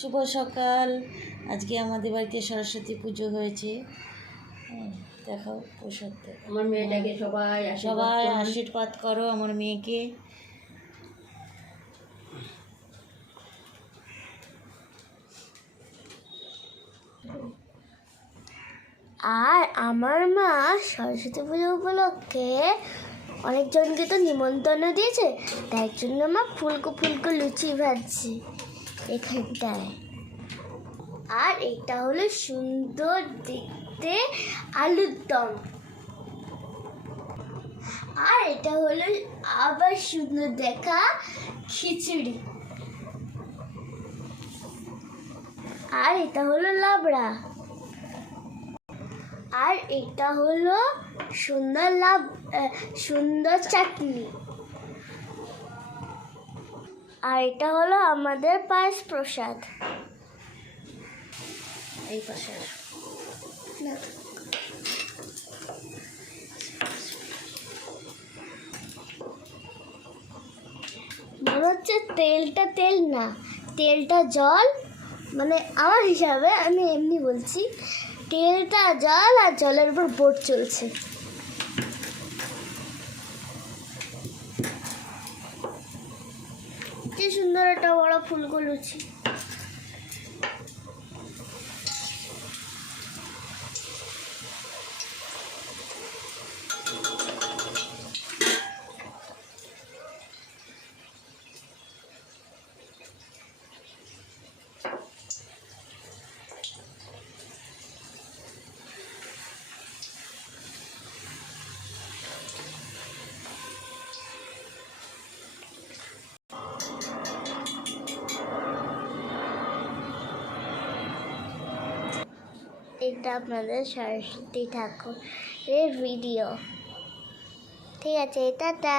শুভ সকাল। আজকে আমাদের বাড়িতে সরস্বতী পুজো হয়েছে। দেখো প্রসাদ আমার মেয়েটাকে সবাই আশীর্বাদ করো আমার মেয়েকে। আর আমার মা সরস্বতী পুজো উপলক্ষে অনেকজনকে তো নিমন্ত্রণ দিয়েছে, তাই জন্য মা ফুলকো লুচি ভাজছে এখানটায়। আর এটা হলো সুন্দর দেখতে আলুর দম, আর এটা হলো আবার সুন্দর দেখা খিচুড়ি, আর এটা হলো লাবড়া, আর এটা হলো সুন্দর চাটনি, আর এটা হলো আমাদের পায়েস প্রসাদ। এই পাশে মনে হচ্ছে তেলটা তেল না, তেলটা জল, মানে আমার হিসাবে আমি এমনি বলছি, তেলটা জল আর জলের উপর বোট চলছে। কি সুন্দর একটা বড় ফুলকো লুচি। এটা আপনাদের সরস্বতী ঠাকুরের ভিডিও। ঠিক আছে, টাটা।